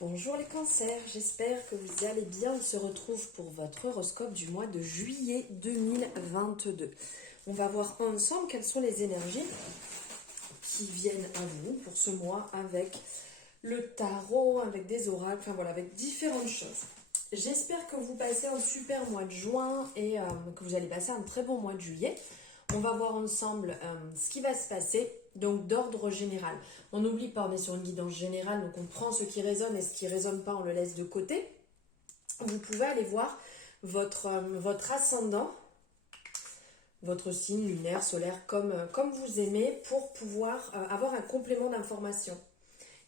Bonjour les cancers, j'espère que vous allez bien. On se retrouve pour votre horoscope du mois de juillet 2022. On va voir ensemble quelles sont les énergies qui viennent à vous pour ce mois avec le tarot, avec des oracles, enfin voilà, avec différentes choses. J'espère que vous passez un super mois de juin et que vous allez passer un très bon mois de juillet. On va voir ensemble ce qui va se passer, donc d'ordre général. On n'oublie pas, on est sur une guidance générale, donc on prend ce qui résonne et ce qui ne résonne pas, on le laisse de côté. Vous pouvez aller voir votre ascendant, votre signe lunaire, solaire, comme vous aimez, pour pouvoir avoir un complément d'information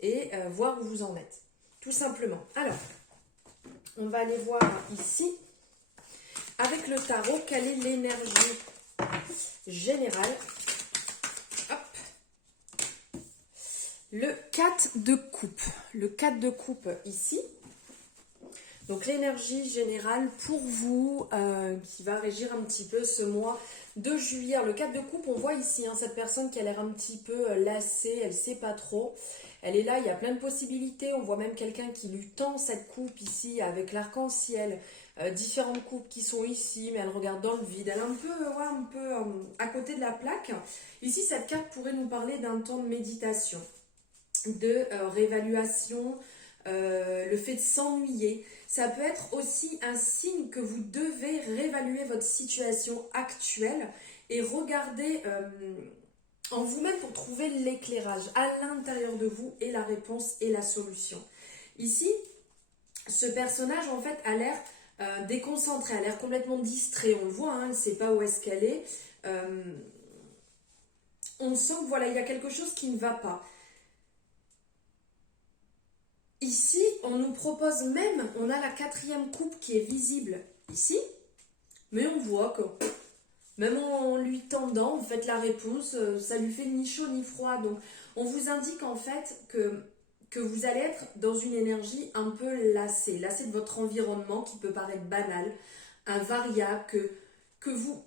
et voir où vous en êtes, tout simplement. Alors, on va aller voir ici, avec le tarot, quelle est l'énergie générale. Hop. Le 4 de coupe. Le 4 de coupe ici. Donc l'énergie générale pour vous qui va régir un petit peu ce mois de juillet. Le 4 de coupe, on voit ici cette personne qui a l'air un petit peu lassée, elle ne sait pas trop. Elle est là, il y a plein de possibilités. On voit même quelqu'un qui lui tend cette coupe ici avec l'arc-en-ciel. Différentes coupes qui sont ici, mais elle regarde dans le vide. Elle est un peu à côté de la plaque. Ici, cette carte pourrait nous parler d'un temps de méditation, de réévaluation, le fait de s'ennuyer. Ça peut être aussi un signe que vous devez réévaluer votre situation actuelle et regarder en vous-même pour trouver l'éclairage à l'intérieur de vous et la réponse et la solution. Ici, ce personnage en fait a l'air déconcentré, a l'air complètement distrait. On le voit, elle ne sait pas où est-ce qu'elle est. On sent que voilà, il y a quelque chose qui ne va pas. Ici, on nous propose même, on a la 4e coupe qui est visible ici, mais on voit que même en lui tendant, en fait, la réponse, ça lui fait ni chaud ni froid. Donc, on vous indique en fait que vous allez être dans une énergie un peu lassée de votre environnement qui peut paraître banal, invariable, que vous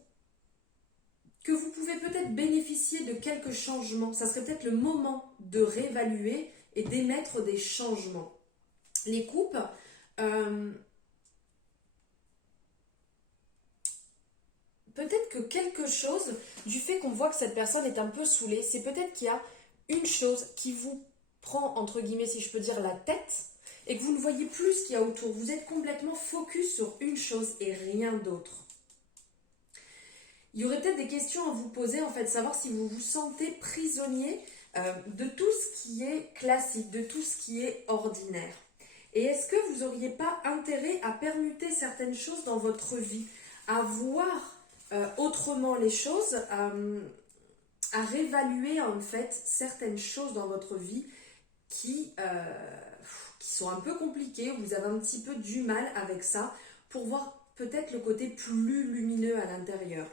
pouvez peut-être bénéficier de quelques changements. Ça serait peut-être le moment de réévaluer et d'émettre des changements. Les coupes, peut-être que quelque chose, du fait qu'on voit que cette personne est un peu saoulée, c'est peut-être qu'il y a une chose qui vous prend, entre guillemets, si je peux dire, la tête, et que vous ne voyez plus ce qu'il y a autour. Vous êtes complètement focus sur une chose et rien d'autre. Il y aurait peut-être des questions à vous poser, en fait, savoir si vous vous sentez prisonnier de tout ce qui est classique, de tout ce qui est ordinaire. Et est-ce que vous n'auriez pas intérêt à permuter certaines choses dans votre vie, à voir autrement les choses, à réévaluer en fait certaines choses dans votre vie qui sont un peu compliquées, vous avez un petit peu du mal avec ça, pour voir peut-être le côté plus lumineux à l'intérieur.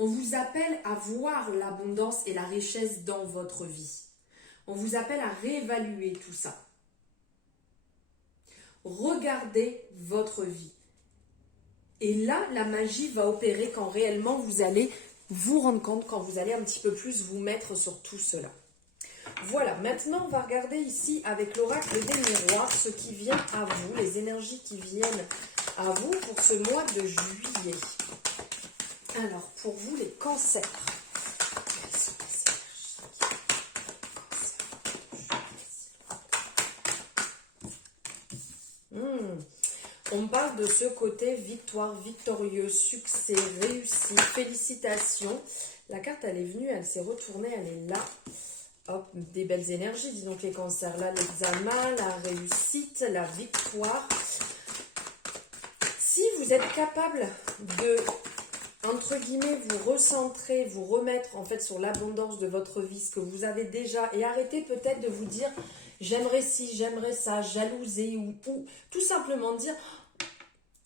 On vous appelle à voir l'abondance et la richesse dans votre vie. On vous appelle à réévaluer tout ça. Regardez votre vie. Et là, la magie va opérer quand réellement vous allez vous rendre compte, quand vous allez un petit peu plus vous mettre sur tout cela. Voilà, maintenant on va regarder ici avec l'oracle des miroirs ce qui vient à vous, les énergies qui viennent à vous pour ce mois de juillet. Alors, pour vous les cancers, quelles sont les énergies? On parle de ce côté victoire, victorieux, succès, réussite, félicitations. La carte, elle est venue, elle s'est retournée, elle est là. Hop, des belles énergies, dis donc les cancers. Là, l'examen, la réussite, la victoire. Si vous êtes capable de, entre guillemets, vous recentrer, vous remettre en fait sur l'abondance de votre vie, ce que vous avez déjà, et arrêter peut-être de vous dire j'aimerais ci, j'aimerais ça, jalouser, ou tout simplement dire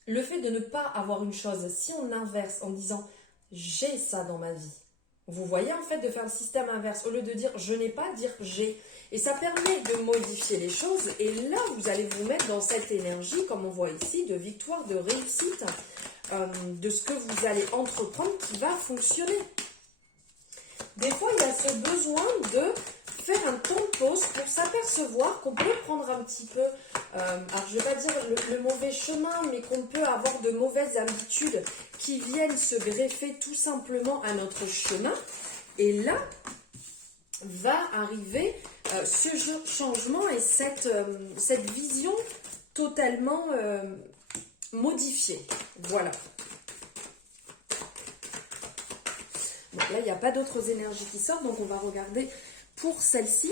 le fait de ne pas avoir une chose. Si on inverse en disant j'ai ça dans ma vie, vous voyez en fait de faire le système inverse, au lieu de dire je n'ai pas, dire j'ai. Et ça permet de modifier les choses, et là vous allez vous mettre dans cette énergie, comme on voit ici, de victoire, de réussite, de ce que vous allez entreprendre qui va fonctionner. Des fois il y a ce besoin de faire un temps de pause pour s'apercevoir qu'on peut prendre un petit peu, alors je ne vais pas dire le mauvais chemin, mais qu'on peut avoir de mauvaises habitudes qui viennent se greffer tout simplement à notre chemin. Et là, va arriver ce changement et cette vision totalement modifiée. Voilà. Donc là, il n'y a pas d'autres énergies qui sortent, donc on va regarder pour celle-ci.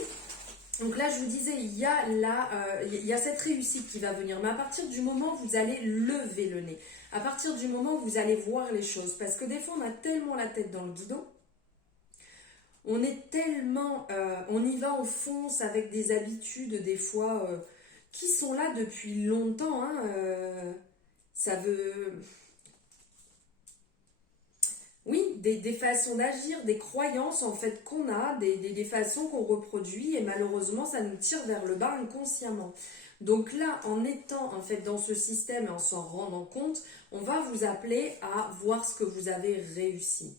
Donc là, je vous disais, il y a cette réussite qui va venir, mais à partir du moment où vous allez lever le nez, à partir du moment où vous allez voir les choses, parce que des fois, on a tellement la tête dans le guidon, on est tellement, on y va, on fonce avec des habitudes des fois qui sont là depuis longtemps. Hein, ça veut, oui, des façons d'agir, des croyances en fait qu'on a, des façons qu'on reproduit et malheureusement ça nous tire vers le bas inconsciemment. Donc là, en étant en fait dans ce système et en s'en rendant compte, on va vous appeler à voir ce que vous avez réussi.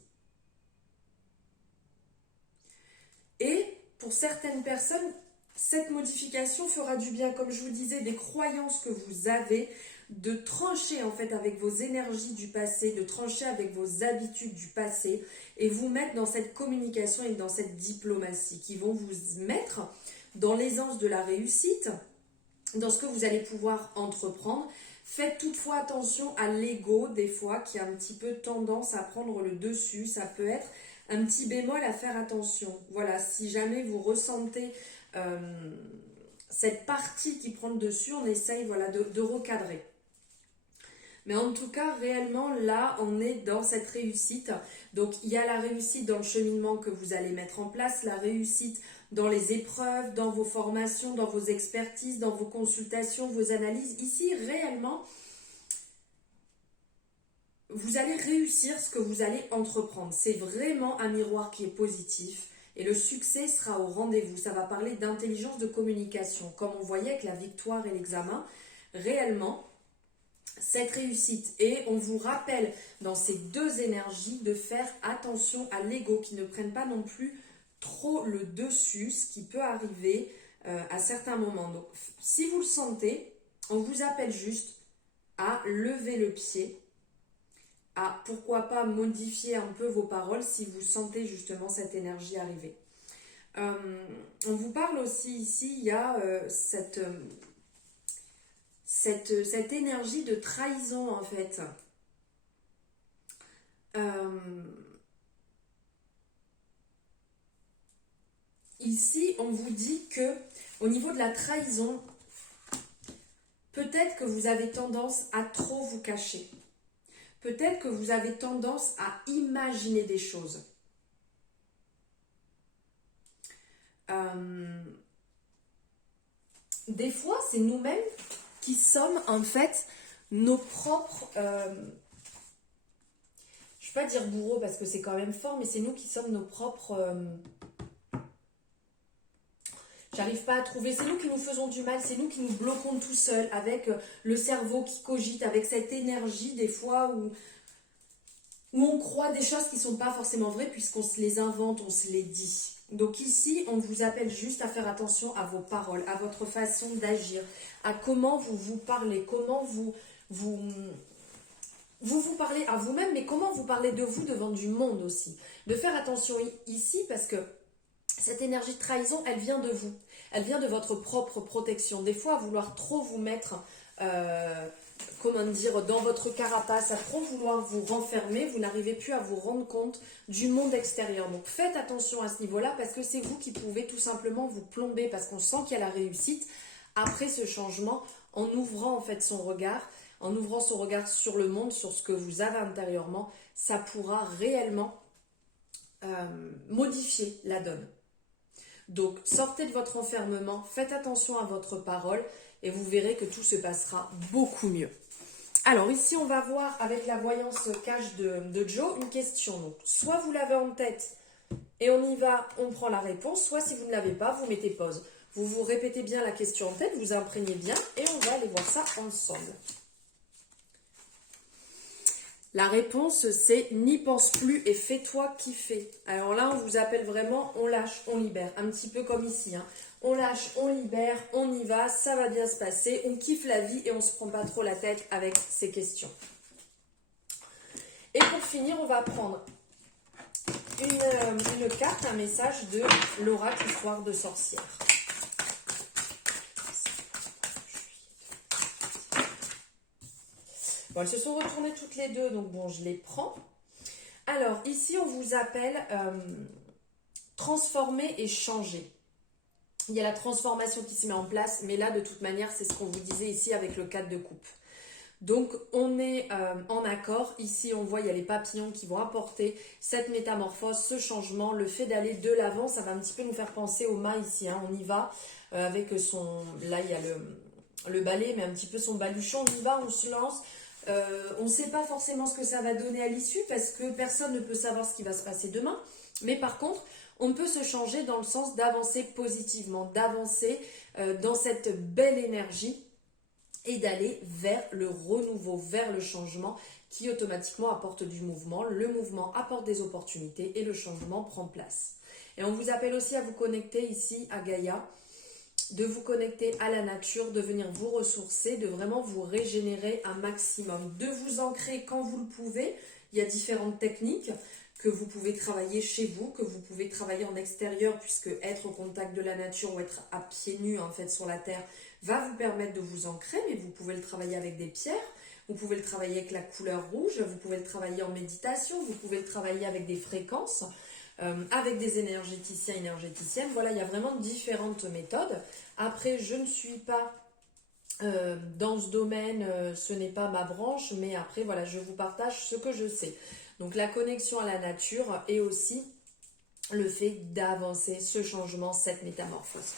Et pour certaines personnes, cette modification fera du bien, comme je vous disais, des croyances que vous avez, de trancher en fait avec vos énergies du passé, de trancher avec vos habitudes du passé et vous mettre dans cette communication et dans cette diplomatie qui vont vous mettre dans l'aisance de la réussite, dans ce que vous allez pouvoir entreprendre. Faites toutefois attention à l'ego des fois qui a un petit peu tendance à prendre le dessus, ça peut être un petit bémol à faire attention. Voilà, si jamais vous ressentez cette partie qui prend le dessus, on essaye voilà, de recadrer. Mais en tout cas, réellement, là, on est dans cette réussite. Donc, il y a la réussite dans le cheminement que vous allez mettre en place, la réussite dans les épreuves, dans vos formations, dans vos expertises, dans vos consultations, vos analyses. Ici, réellement, vous allez réussir ce que vous allez entreprendre. C'est vraiment un miroir qui est positif et le succès sera au rendez-vous. Ça va parler d'intelligence de communication. Comme on voyait avec la victoire et l'examen, réellement, cette réussite. Et on vous rappelle dans ces deux énergies de faire attention à l'ego, qui ne prenne pas non plus trop le dessus, ce qui peut arriver à certains moments. Donc, si vous le sentez, on vous appelle juste à lever le pied, à pourquoi pas modifier un peu vos paroles si vous sentez justement cette énergie arriver. On vous parle aussi ici, il y a cette énergie de trahison en fait. Ici, on vous dit que au niveau de la trahison, peut-être que vous avez tendance à trop vous cacher. Peut-être que vous avez tendance à imaginer des choses. Des fois, c'est nous-mêmes qui sommes en fait nos propres... je ne vais pas dire bourreaux parce que c'est quand même fort, mais c'est nous qui sommes nos propres... J'arrive pas à trouver, c'est nous qui nous faisons du mal, c'est nous qui nous bloquons tout seuls avec le cerveau qui cogite, avec cette énergie des fois où on croit des choses qui ne sont pas forcément vraies puisqu'on se les invente, on se les dit. Donc ici, on vous appelle juste à faire attention à vos paroles, à votre façon d'agir, à comment vous vous parlez, comment vous parlez à vous-même, mais comment vous parlez de vous devant du monde aussi. De faire attention ici parce que cette énergie de trahison, elle vient de vous. Elle vient de votre propre protection. Des fois, à vouloir trop vous mettre, comment dire, dans votre carapace, à trop vouloir vous renfermer, vous n'arrivez plus à vous rendre compte du monde extérieur. Donc, faites attention à ce niveau-là parce que c'est vous qui pouvez tout simplement vous plomber parce qu'on sent qu'il y a la réussite après ce changement en ouvrant en fait son regard, en ouvrant son regard sur le monde, sur ce que vous avez intérieurement, ça pourra réellement modifier la donne. Donc, sortez de votre enfermement, faites attention à votre parole et vous verrez que tout se passera beaucoup mieux. Alors, ici, on va voir avec la voyance cash de Joe une question. Donc, soit vous l'avez en tête et on y va, on prend la réponse, soit si vous ne l'avez pas, vous mettez pause. Vous vous répétez bien la question en tête, vous imprégnez bien et on va aller voir ça ensemble. La réponse, c'est n'y pense plus et fais-toi kiffer. Alors là, on vous appelle vraiment, on lâche, on libère. Un petit peu comme ici, hein. On lâche, on libère, on y va, ça va bien se passer. On kiffe la vie et on se prend pas trop la tête avec ces questions. Et pour finir, on va prendre une carte, un message de l'oracle Histoire de sorcière. Bon, elles se sont retournées toutes les deux, donc bon, je les prends. Alors, ici, on vous appelle transformer et changer. Il y a la transformation qui se met en place, mais là, de toute manière, c'est ce qu'on vous disait ici avec le 4 de coupe. Donc, on est en accord. Ici, on voit, il y a les papillons qui vont apporter cette métamorphose, ce changement, le fait d'aller de l'avant. Ça va un petit peu nous faire penser au mât ici, hein. On y va avec son... Là, il y a le balai, mais un petit peu son baluchon. On y va, on se lance. On ne sait pas forcément ce que ça va donner à l'issue parce que personne ne peut savoir ce qui va se passer demain. Mais par contre, on peut se changer dans le sens d'avancer positivement, d'avancer dans cette belle énergie et d'aller vers le renouveau, vers le changement qui automatiquement apporte du mouvement. Le mouvement apporte des opportunités et le changement prend place. Et on vous appelle aussi à vous connecter ici à Gaïa, de vous connecter à la nature, de venir vous ressourcer, de vraiment vous régénérer un maximum, de vous ancrer quand vous le pouvez. Il y a différentes techniques que vous pouvez travailler chez vous, que vous pouvez travailler en extérieur, puisque être au contact de la nature ou être à pieds nus en fait sur la terre va vous permettre de vous ancrer, mais vous pouvez le travailler avec des pierres, vous pouvez le travailler avec la couleur rouge, vous pouvez le travailler en méditation, vous pouvez le travailler avec des fréquences, avec des énergéticiens, énergéticiennes. Voilà, il y a vraiment différentes méthodes. Après, je ne suis pas dans ce domaine, ce n'est pas ma branche, mais après, voilà, je vous partage ce que je sais. Donc, la connexion à la nature et aussi le fait d'avancer ce changement, cette métamorphose.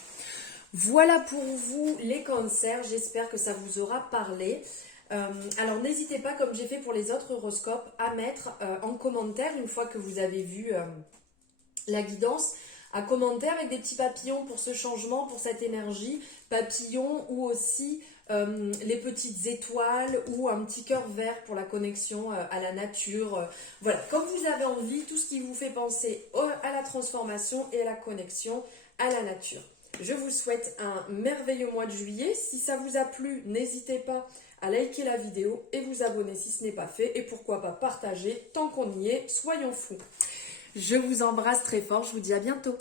Voilà pour vous les cancers, j'espère que ça vous aura parlé. Alors n'hésitez pas, comme j'ai fait pour les autres horoscopes, à mettre en commentaire, une fois que vous avez vu la guidance, à commenter avec des petits papillons pour ce changement, pour cette énergie, papillons ou aussi les petites étoiles ou un petit cœur vert pour la connexion à la nature. Voilà, comme vous avez envie, tout ce qui vous fait penser à la transformation et à la connexion à la nature. Je vous souhaite un merveilleux mois de juillet. Si ça vous a plu, n'hésitez pas à liker la vidéo et vous abonner si ce n'est pas fait. Et pourquoi pas partager, tant qu'on y est, soyons fous. Je vous embrasse très fort, je vous dis à bientôt.